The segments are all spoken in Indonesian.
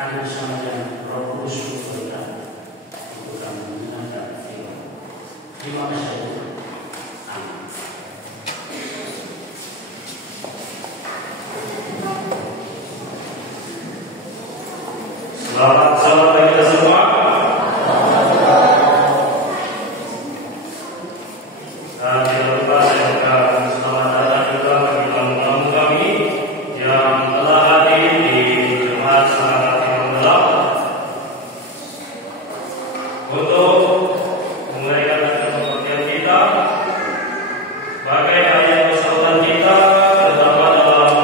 Anak sama yang Roh Kudus berkata untuk kami mendengarkan firman. Terima kasih. Amin. Selamat pagi kita semua. Dan tidak lupa saya ucapkan selamat datang juga bagi tamu-tamu kami yang telah hadir di Jemaat Sahabat yang Gelap. Untuk memulaikan pengertian kita, bagai ayat persautan kita terdapat dalam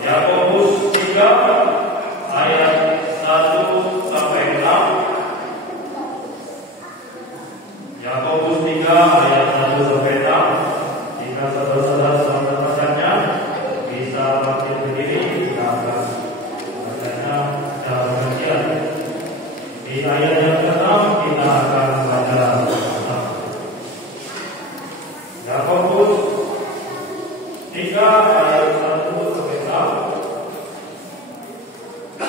Yakobus 3 ayat 1 sampai 6. Yakobus 3 ayat 1 sampai 6. Jika saudara-saudara sedang membacanya, bisa baca sendiri, kita akan membacanya secara pengertian. Di ayat yang ke-6 kita akan membaca Yakobus 3 ayat 1 sampai 6.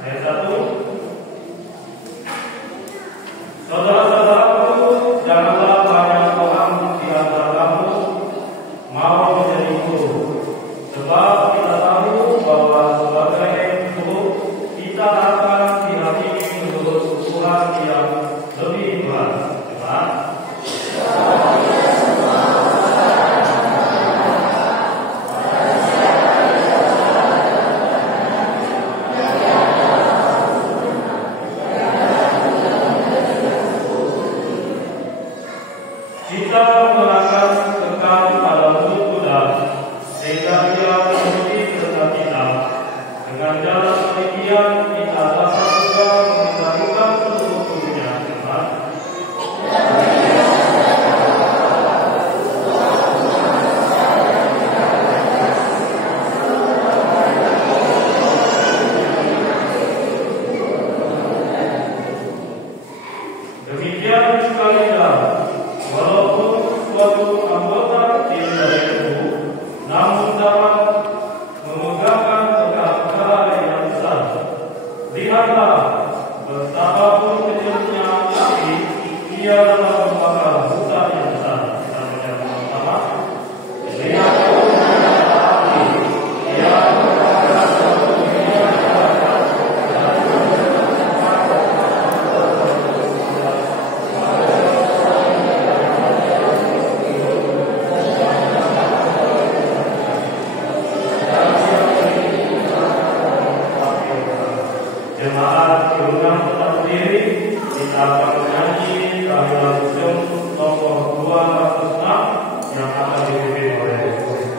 Ayat 1. Saudara-saudaraku, janganlah banyak orang di antara kamu mau menjadi guru, sebab kita tahu bahwa sebagai guru kita akan dihakimi menurut ukuran yang lebih berat. Benar? Kita menggunakan kekal pada mulut kuda sehingga dia mengikuti perintah kita. Dengan jalan demikian kita dapat juga mendahulukan seluruh tubuhnya. Benar? Demikian juga lidah, walaupun suatu anggota dari tubuh, namun dapat memegangkan perkara yang besar. Lihatlah, betapapun kecilnya api, ia dapat membakar hutan yang besar. Kita baca bersama. Lihatlah, api, ia membakar jemaat diundang tetap berdiri. Kita akan menyanyi lagu nomor 206 yang akan dipimpin oleh Amin.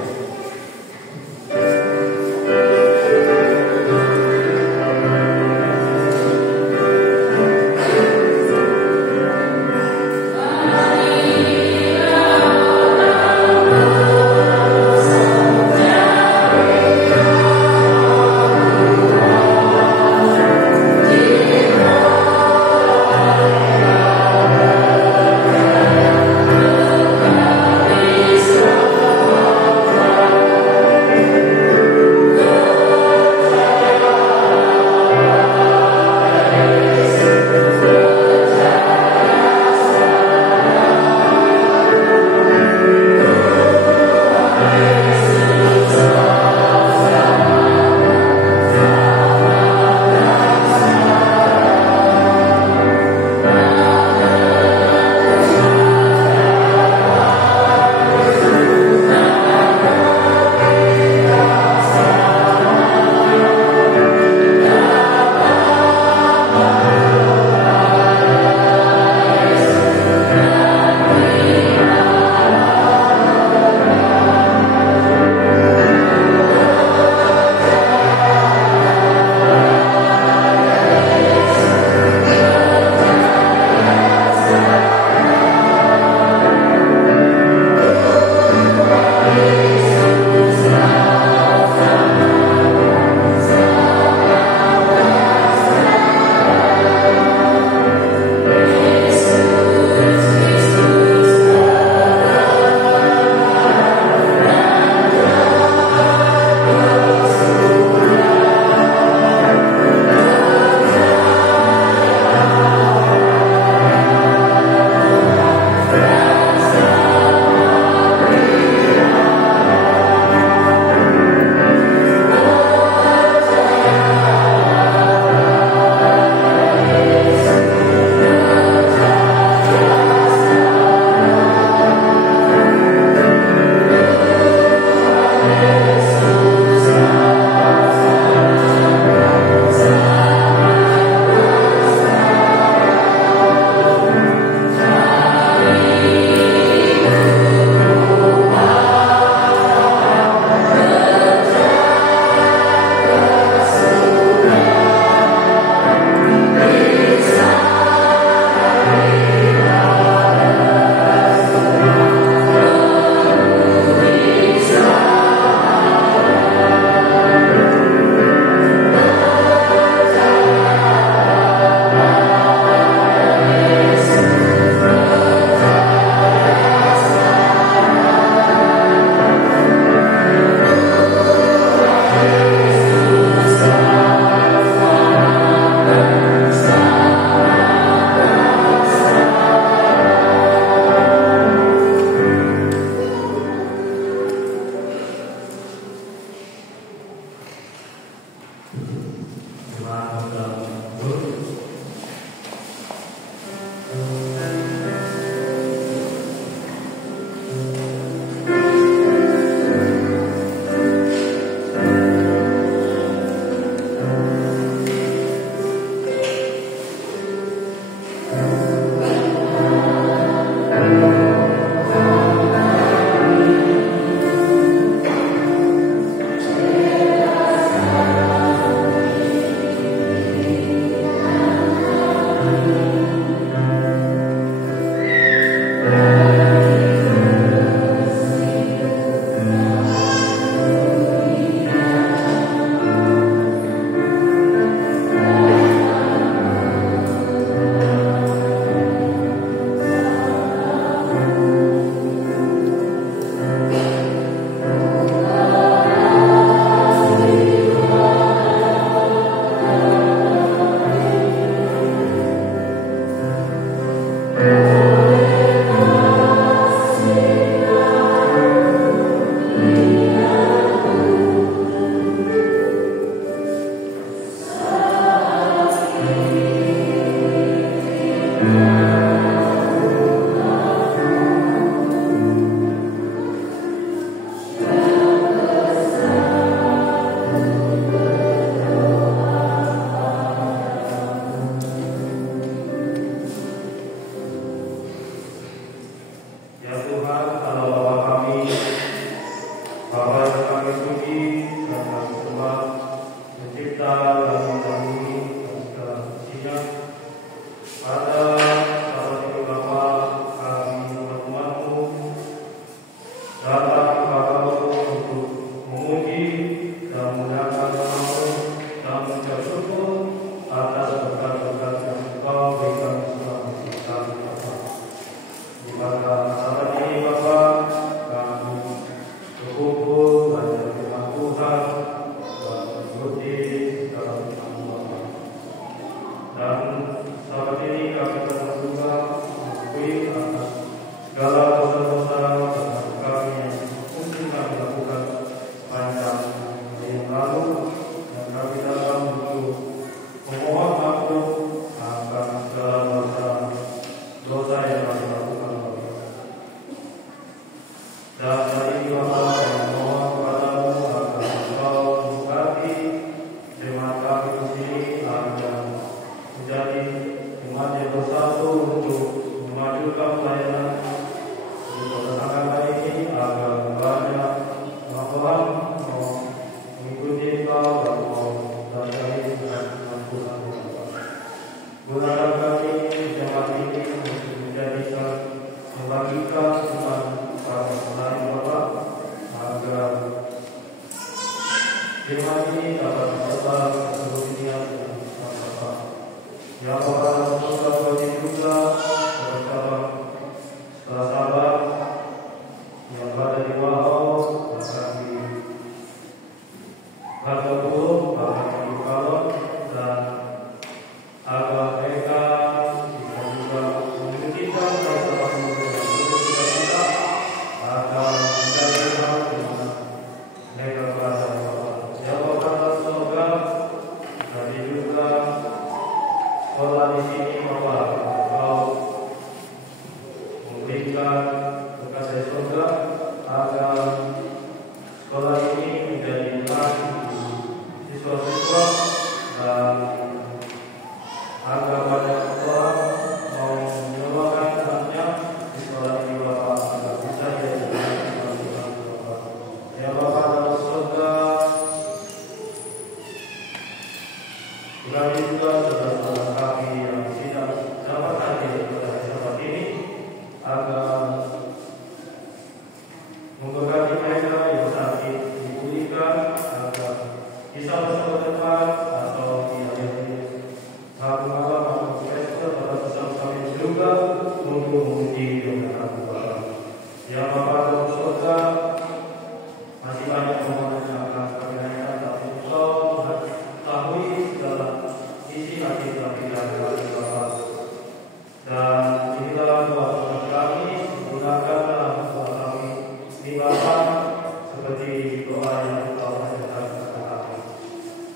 Seperti doa yang telah kita katakan,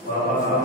Bapa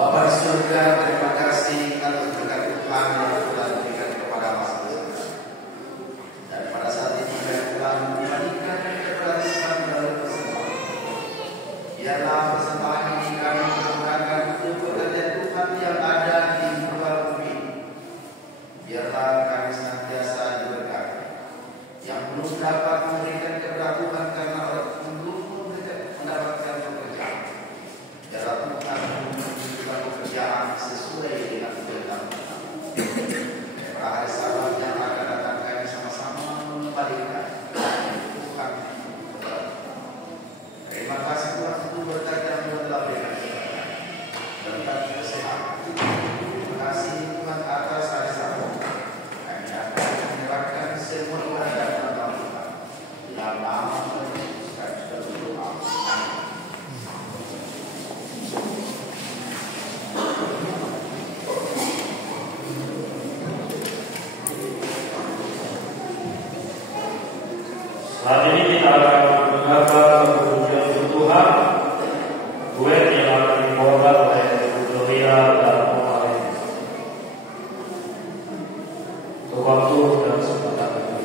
Bapa di surga, terima kasih atas berkat Tuhan yang telah diberikan kepada masing-masing. Dan pada saat ini kami telah memberikan kepada Tuhan melalui persembahan. Biarlah persembahan ini kami pergunakan untuk pekerjaan Tuhan yang ada di luar bumi. Biarlah kami senantiasa diberkati. Yang belum dapat memberikan kepada Tuhan karena belum mendapatkan pekerjaan. Biarlah Tuhan memberikan pekerjaan sesuai dengan kehendak Tuhan. Pada hari Sabat yang akan datang kami sama-sama mengembalikan Tuhan. Terima kasih Tuhan untuk berkat yang Tuhan telah berikan. Berkat kesehatan. Terima kasih Tuhan atas hari Sabat. Kami akan menyerahkan semua ibadah dan Tuhan. Dalam nama Yesus kami sudah berdoa. Amin. Saat ini kita akan mendengarkan pujian untuk Tuhan, duet yang akan dibawakan oleh Gloria dan Omar. Untuk waktu dan kesempatan ini.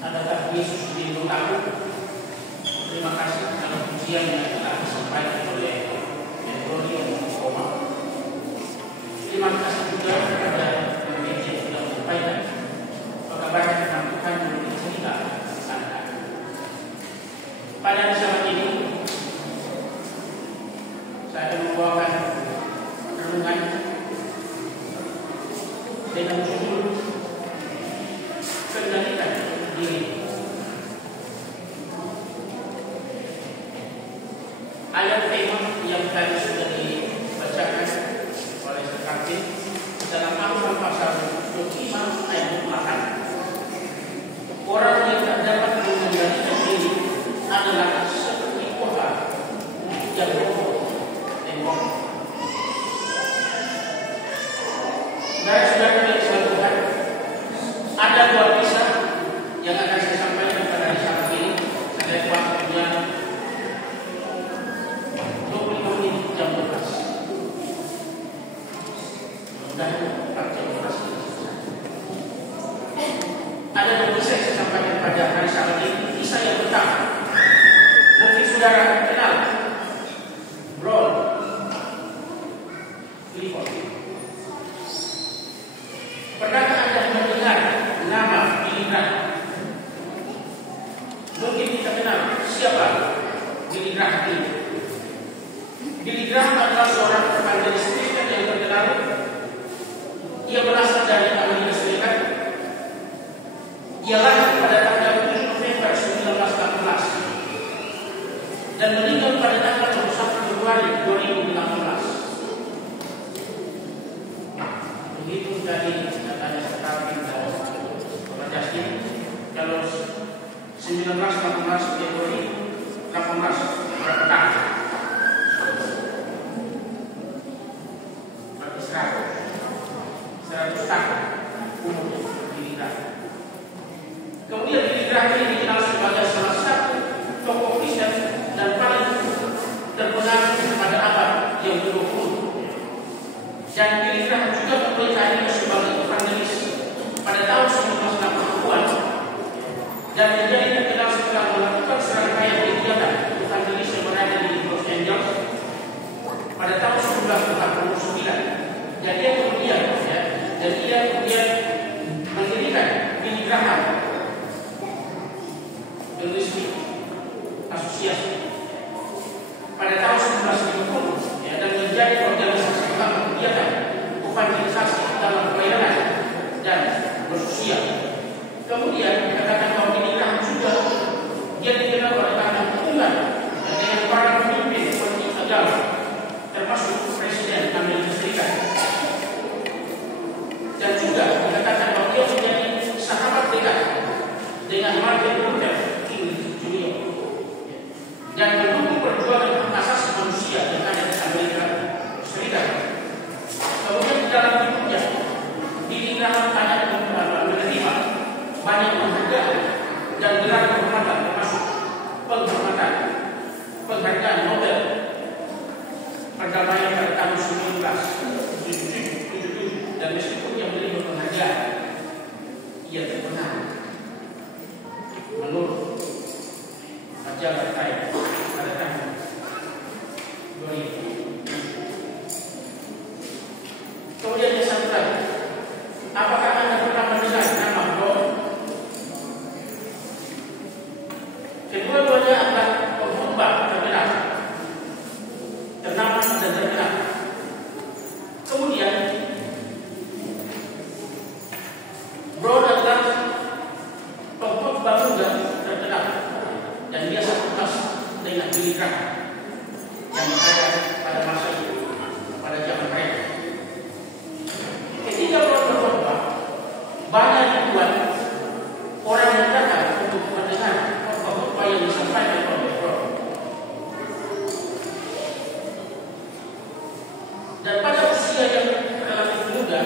Adakah Yesus di mulut aku? Terima kasih atas pujian yang telah disampaikan oleh Antonio Koma. Terima kasih juga kepada pemimpin yang sudah menyampaikan bagaimana tentang Tuhan menurut cerita anak-anak. Pada saat ini saya akan membawakan renungan dengan judul kendalikan diri. Ayat tema yang tadi sudah dibacakan oleh Sekati dalam Amsal pasal 25 ayat 28. Orang yang tak dapat mengendalikan diri adalah seperti kota yang roboh tembok. Saudara-saudara yang saya Tuhan, ada dua kisah yang akan saya sampaikan pada hari Sabtu ini. Saya waktunya 25 menit jam 12. Mudah-mudahan 4 jam 12 ini selesai. Ada dua kisah yang saya sampaikan pada hari Sabtu ini. Kisah yang pertama, mungkin saudara kenal Ron Clifford. Pernahkah Anda mendengar nama Billy Graham? Mungkin kita kenal siapa Billy Graham ini. Billy Graham adalah seorang evangelis Kristen yang terkenal. Ia berasal dari Amerika Serikat. Ia lahir pada tanggal 7 November 1918 dan meninggal pada tanggal 21 Februari 2016. Begitu tadi katanya sekarang kita berdasarkan kalau 1918 Februari 18 berapa tahun? Berarti 100 tahun umur Billy Graham. Kemudian Billy Graham ini dikenal sebagai salah satu tokoh Kristen dan paling terkenal pada abad yang ke-20. Dan Billy Graham juga memulai karirnya sebagai evangelis pada tahun 1980-an dan menjadi terkenal setelah melakukan serangkaian kegiatan evangelis yang berada di Los Angeles pada tahun 1949. Dan dia kemudian mendirikan Billy Graham Ministry Asosiasi pada tahun 1950 dan menjadi organisasi utama kegiatan evangelisasi dalam pelayanan dan bersosial. Kemudian dikatakan bahwa Billy Graham juga dia dikenal oleh karena hubungan dengan para pemimpin politik agama, termasuk Presiden Amerika Serikat. Dan juga dikatakan bahwa dia menjadi sahabat dekat dengan Martin Luther King Jr. dan mendukung perjuangan hak asasi manusia yang ada di Amerika Serikat. Kemudian di dalam hidupnya, Billy Graham banyak menerima banyak penghargaan dan gelar kehormatan, termasuk penghargaan Nobel perdamaian pada tahun 1977. Dan meskipun dia menerima penghargaan, ia terkenal menurut majalah Time pada tahun 2000. Kemudian yang satu lagi, apakah Anda pernah mendengar nama Ron? Kedua-duanya adalah pengkhotbah terkenal Dan pada usia yang relatif muda,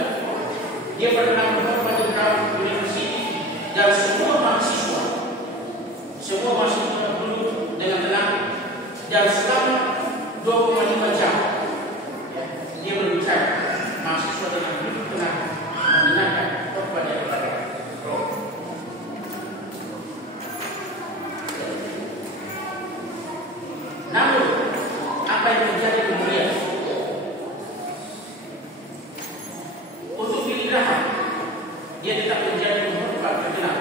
dia pernah berada pada university dan semua mahasiswa duduk dengan tenang dan selama 2,5 jam dia berbicara. Mahasiswa dengan duduk tenang mendengarkan kepada Roh. Namun apa yang terjadi kemudian? Untuk Billy Graham, dia tetap menjadi pengkhotbah terkenal.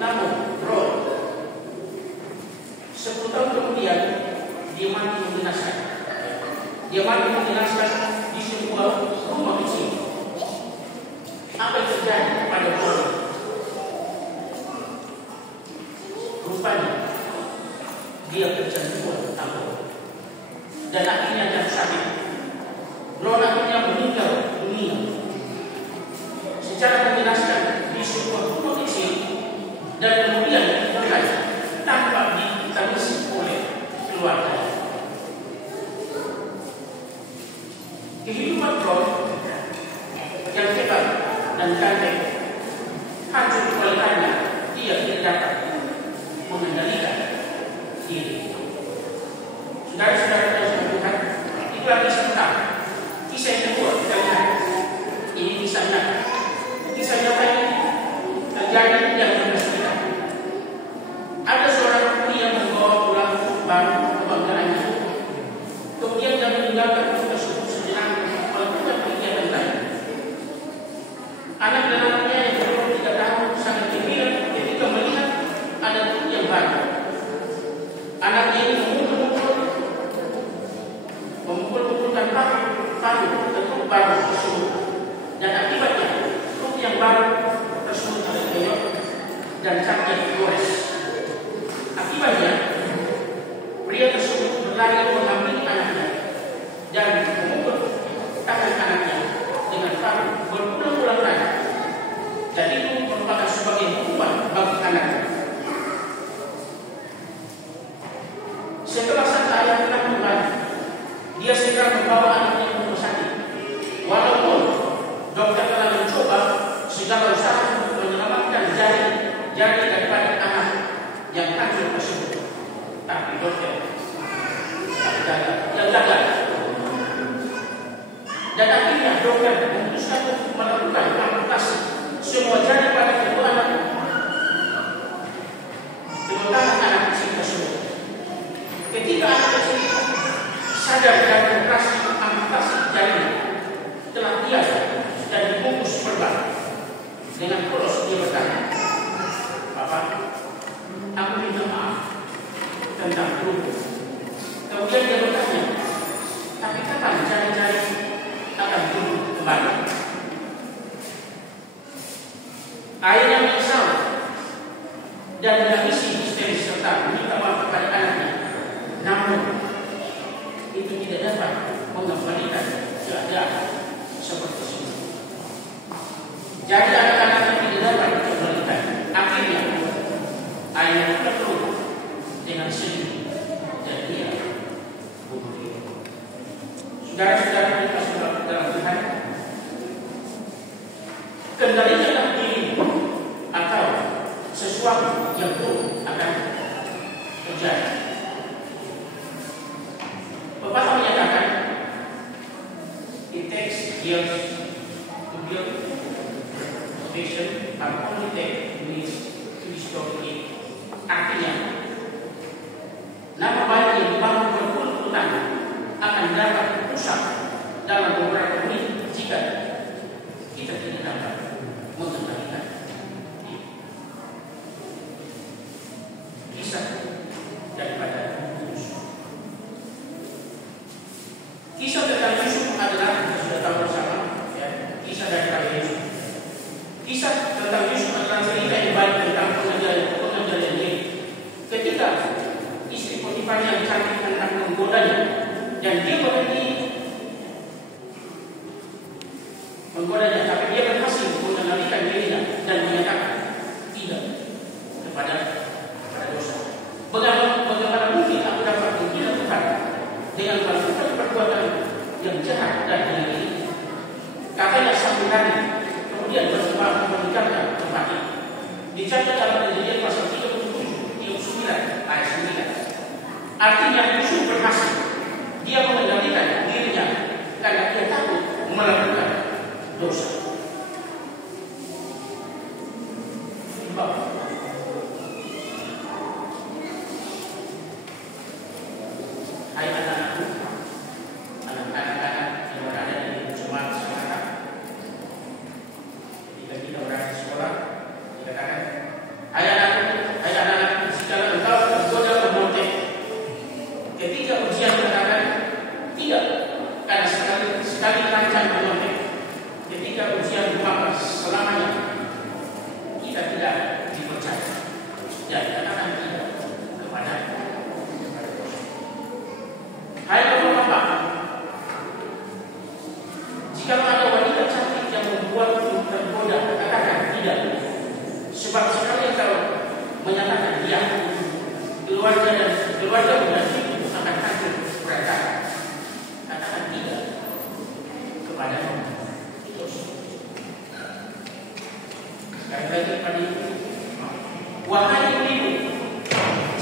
Namun, Roy 10 tahun kemudian dia mati mengenaskan. Dia mati mengenaskan di sebuah rumah kecil. Apa yang terjadi pada Roy? Rupanya dia kecanduan alkohol dan akhirnya jatuh sakit. Roy akhirnya meninggal dunia secara mengenaskan di sebuah rumah kecil dan kemudian ditemukan tanpa ditangisi oleh keluarga. Kehidupan Roy yang hebat dan cantik hancur karena dia tidak dapat mengendalikan diri. Saudara-saudara dan Tuhan, itulah kisah pertama. Kisah yang kedua kita lihat. Ini kisah nyata. Kisah nyata ini terjadi yang benar-benar. Ada seorang putri yang membawa pulang barang kebanggaannya. Kemudian dia meninggalkan rumah tersebut sejenak melakukan kegiatan lain. Anak dan anaknya yang berumur 3 tahun sangat gembira ketika melihat ada truk yang baru. Anaknya ini memukul-mukulkan palu ke truk baru tersebut, dan akibatnya truk yang baru tersebut terkenyot dan catnya gores. Akibatnya pria tersebut berlari mengambil anaknya dan memukul tangan anaknya dengan palu berulang-ulang kali. Dan itu merupakan sebagai hukuman bagi anaknya. Setelah sang ayah telah kembali, dia segera membawa anaknya ke rumah sakit. Walaupun dokter telah mencoba segala usaha untuk menyelamatkan jari daripada anak yang hancur tersebut, tapi dokter gagal. Dan akhirnya dokter memutuskan untuk melakukan amputasi semua jari pada kedua tangan anak kecil tersebut. Ketika anak kecil sadar dan operasi amputasi jari telah biasa dan dibungkus perban, dengan polos dia bertanya, "Papa, aku minta maaf tentang dulu." Kemudian dia bertanya, "Tapi kapan jari-jari akan tumbuh kembali?" Ayahnya menyesal dan menangisi histeris serta meminta maaf kepada anaknya. Namun itu tidak dapat mengembalikan keadaan seperti itu. Jadi anak-anaknya tidak dapat dikembalikan. Akhirnya ayahnya terluka dengan sedih dan dia bunuh diri. Saudara-saudara yang dikasihi dalam Tuhan, kendalikanlah dirimu atau sesuatu yang buruk akan terjadi. Pepatah menyatakan, it takes years to build a vision, but only take minutes to destroy it. Artinya, nama baik yang dibangun berpuluh-puluh tahun akan dapat rusak dalam beberapa menit jika kita tidak dapat mengendalikan. Kisah daripada Yusuf. Kisah tentang Yusuf adalah, kita sudah tahu bersama, ya, kisah daripada Yusuf. Kisah tentang Yusuf adalah cerita yang baik tentang pengajaran diri. Ketika istri Potifar yang cantik hendak menggodanya, dan dia berhenti menggodanya, tapi dia berhasil mengendalikan dirinya dan menyatakan tidak kepada dosa. Bagaimana mungkin aku dapat menghina Tuhan dicatat dalam Kejadian pasal 39 ayat 9. Artinya Yusuf berhasil. Dia mengendalikan dirinya karena dia takut melakukan dosa. Hai anak-anakku, anak-anak yang berada di jemaat sekarang, ketika kita berada di sekolah, dikatakan, hai anak-anakku, jikalau engkau tergoda memontek, ketika ujian katakan tidak, karena sekali lancar memontek, ketika ujian maka selamanya kita tidak dipercaya dan katakan tidak kepada. Hai bapak-bapak, jika ada wanita cantik yang membuatmu tergoda, katakan tidak. Sebab sekali kau menyatakan dia, keluarga dan hidup akan hancur berantakan. Katakan tidak kepada itu. Sekali lagi pada itu, wahai ibu,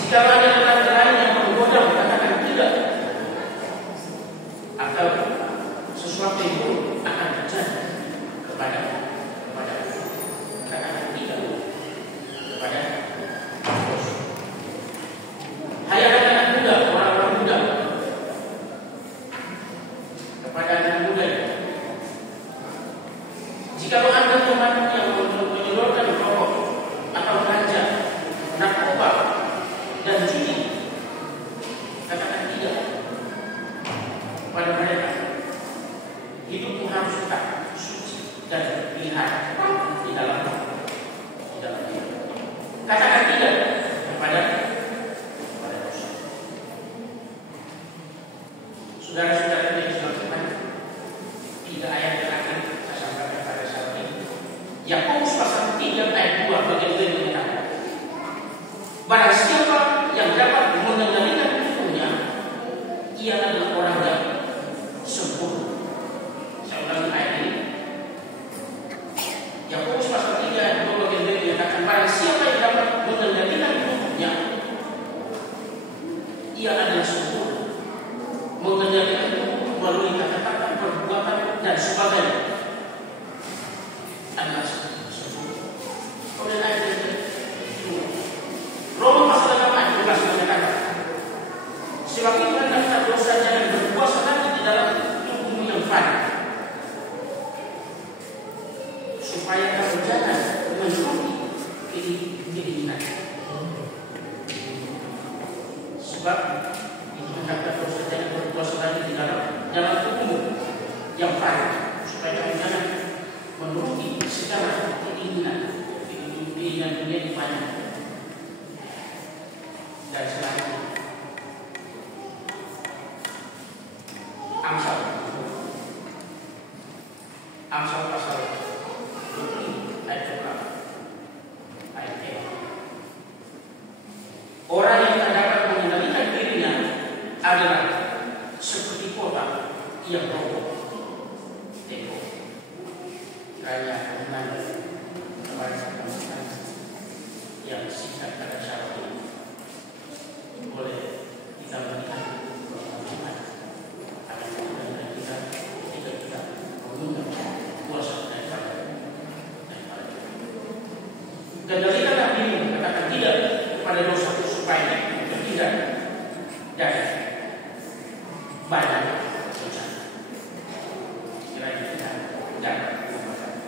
jika ada lelaki lain yang menggoda, katakan tidak. Atau sesuatu yang buruk akan terjadi kepada katakan tidak kepada bos. Hai anak-anak muda, orang-orang muda, kepada anak muda, jika Anda teman yang menyodorkan rokok atau ganja, narkoba dan judi, katakan tidak pada mereka. Hidupmu harus tetap suci dan lihat di dalam hidup. Katakan tidak kepada dosa. Saudara-saudara yang disampaikan, 3 ayat terakhir saya sampaikan pada saat ini. Yakobus pasal 3 ayat 2 bagian B mengatakan, barang siapa yang dapat mengendalikan hidupnya, ia adalah orang yang sempurna. Saya ulangi ayat ini. Yakobus pasal 3 ayat 2 bagian B menyatakan, barang siapa yang dapat mengendalikan hidupnya, ia adalah sempurna. Mengendalikan hidup melalui kata-kata, perbuatan dan sebagainya adalah sempurna. Kemudian ayat yang kedua, Roma pasal 6 ayat 12 menyatakan, sebab itu hendaklah dosa jangan berkuasa lagi di dalam tubuhmu yang fana, supaya kamu jangan menuruti keinginan. Sebab itu hendaklah dosa jangan berkuasa lagi di dalam tubuhmu yang fana, supaya kamu jangan menuruti segala keinginan dunia yang fana. Dan selanjutnya Amsal pasal 20 ayat 8 ayat 8. Orang yang tak dapat mengendalikan dirinya adalah seperti kota yang roboh tembok. Kiranya mengenai kepada teman-teman yang singkat pada saat ini boleh kita melihat Tuhan akan mengendalikan kita ketika kita mengundang kuasa daripada kendalikanlah dirimu, katakan tidak kepada dosa supaya terhindar dari banyak bencana. Kiranya kita dapat membaca.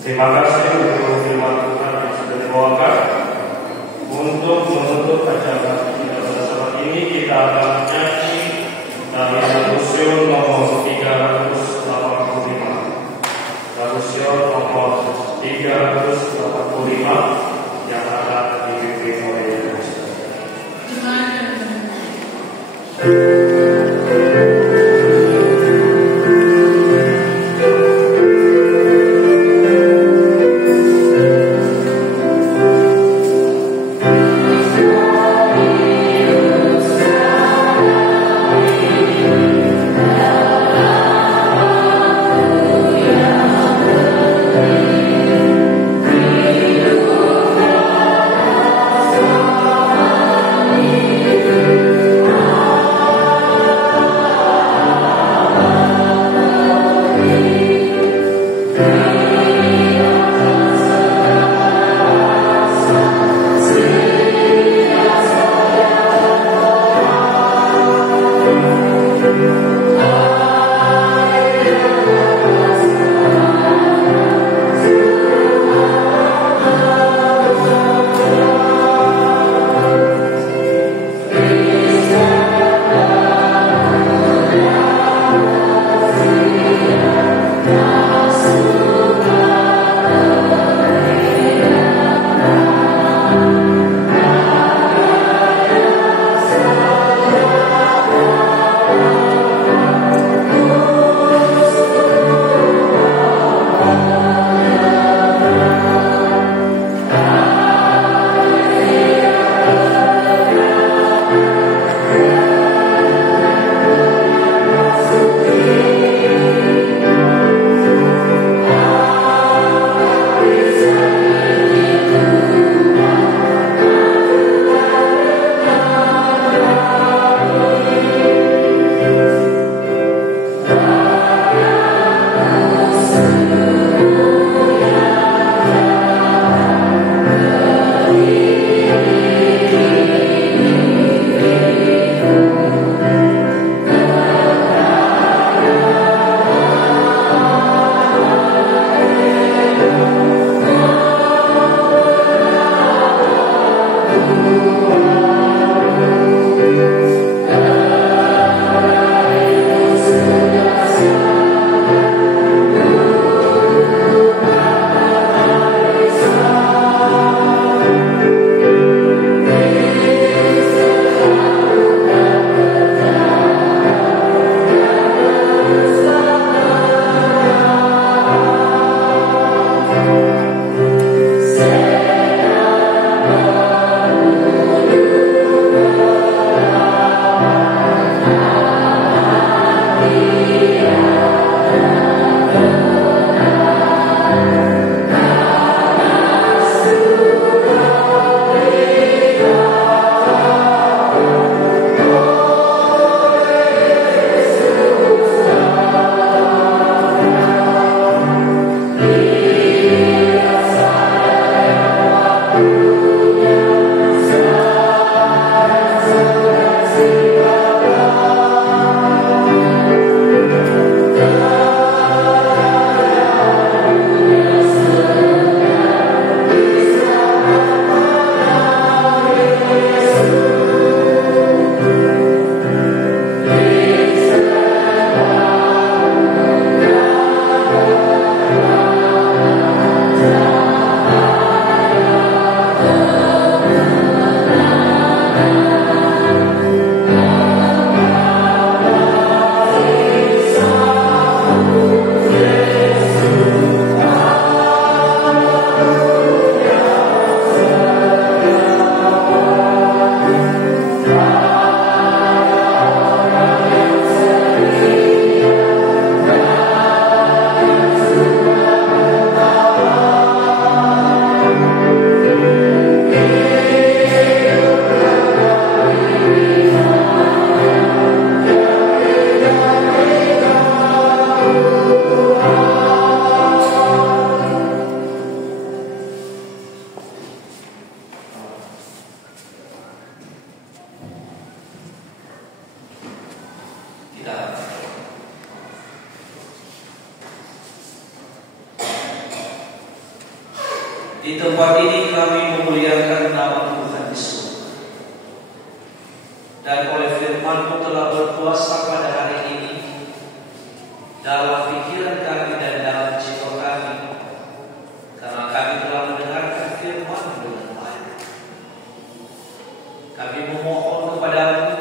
Terima kasih untuk firman Tuhan yang sudah dibawakan. Untuk menutup acara kita pada saat ini, kita akan menyanyi dari Lagusion nomor 385. Lagusion nomor 385 Di tempat ini kami memuliakan nama Tuhan Yesus. Dan oleh firman-Mu telah berkuasa pada hari ini dalam pikiran kami dan dalam jiwa kami, karena kami telah mendengarkan firman-Mu dengan baik. Kami memohon kepada-Mu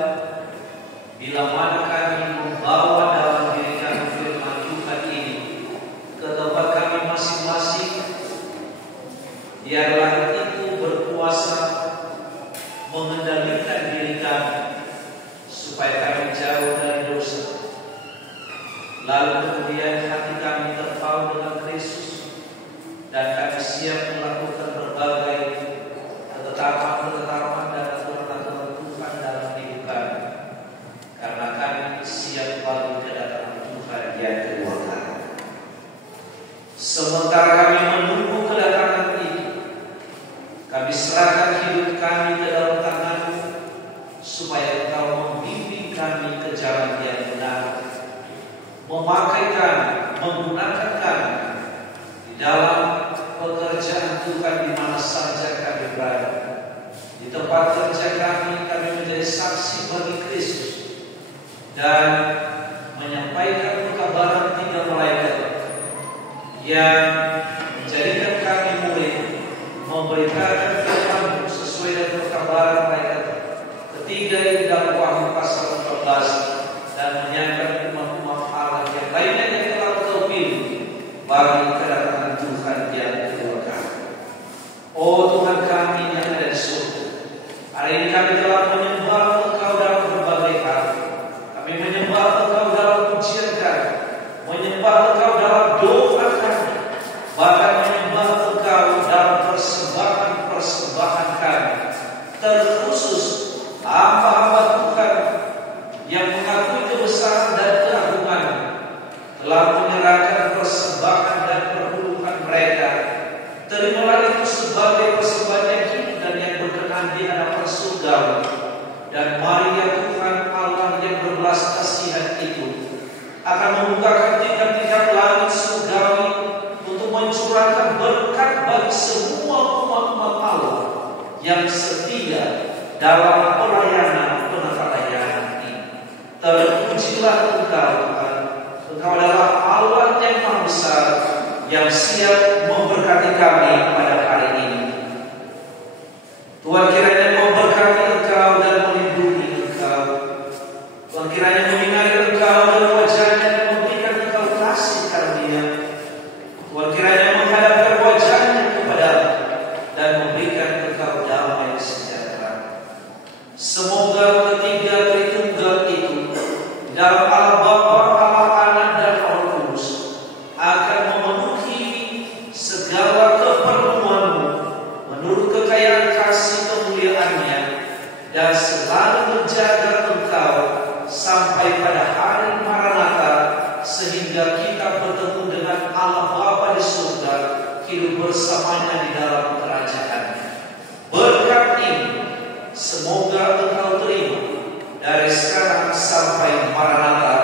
bila mana kami membawa dalam diri kami firman Tuhan ini ke tempat kami masing-masing, biarlah itu berkuasa mengendalikan diri kami supaya kami jauh dari dosa. Lalu kemudian hati kami terpaut dengan Kristus dan kami siap melakukan berbagai ketetapan dan aturan-aturan Tuhan dalam hidup kami, karena kami siap bagi kedatangan Tuhan yang kedua kali. Sementara kami menunggu kedatangan itu, kami serahkan hidup kami ke dalam tangan-Mu, supaya Engkau membimbing kami ke jalan yang benar, memakai kami, menggunakan kami di dalam pekerjaan Tuhan di mana saja kami berada. Di tempat kerja kami menjadi saksi bagi Kristus dan menyampaikan pekabaran 3 malaikat yang menjadikan kami murid, memberitakan firman-Mu sesuai dengan pekabaran malaikat ketiga di dalam Wahyu pasal 14, dan menyiapkan umat-umat Allah yang lainnya yang telah Engkau pilih bagi kedatangan Tuhan yang kedua kali. Oh Tuhan kami yang ada di surga, hari ini kami telah menyembah Engkau dalam berbagai hal. Kami menyembah Engkau dalam pujian kami, menyembah Engkau dalam doa kami, bahkan menyembah Engkau dalam persembahan kami. Terkhusus hamba-hamba Tuhan yang mengakui kebesaran dan keagungan telah menyerahkan persembahan dan perpuluhan mereka. Terimalah itu sebagai persembahan yang hidup dan yang berkenan di hadapan surgawi. Dan mari ya Tuhan Allah yang berbelas kasihan itu akan membukakan tingkap-tingkap langit surgawi untuk mencurahkan berkat bagi semua umat-umat Allah yang setia dalam pelayanan penata-layanan ini. Terpujilah Engkau Tuhan. Engkau adalah Allah yang Maha Besar, yang siap memberkati kami pada hari ini. Tuhan kiranya memberkati Engkau dan melindungi Engkau. Tuhan kiranya menyinari Engkau dan wajahnya dan memberikan Engkau kasih karunia. Tuhan kiranya menghadapkan wajahnya kepadamu dan memberikan Engkau damai sejahtera. Semoga ketiga Tritunggal itu dalam Allah Bapa, Allah Anak dan Roh Kudus akan memenuhi segala keperluan-Mu menurut kekayaan kasih kemuliaan-Nya, dan selalu menjaga Engkau sampai pada hari Maranatha, sehingga kita bertemu dengan Allah Bapa di surga, hidup bersamanya di dalam kerajaan-Nya. Berkat ini semoga Engkau terima dari sekarang sampai Maranatha,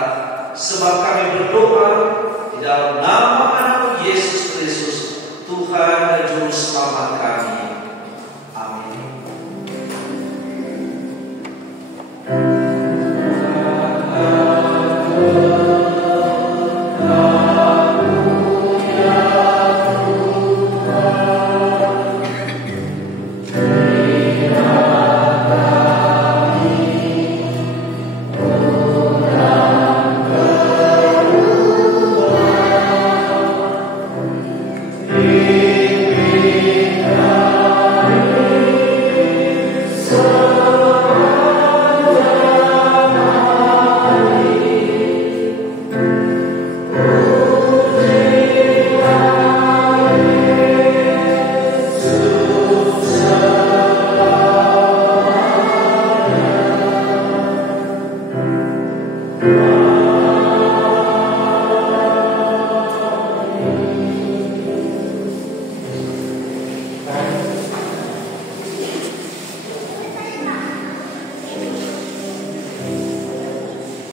sebab kami berdoa di dalam nama Anak Yesus Kristus, Tuhan dan Juru Selamat kami. Amin. Amen.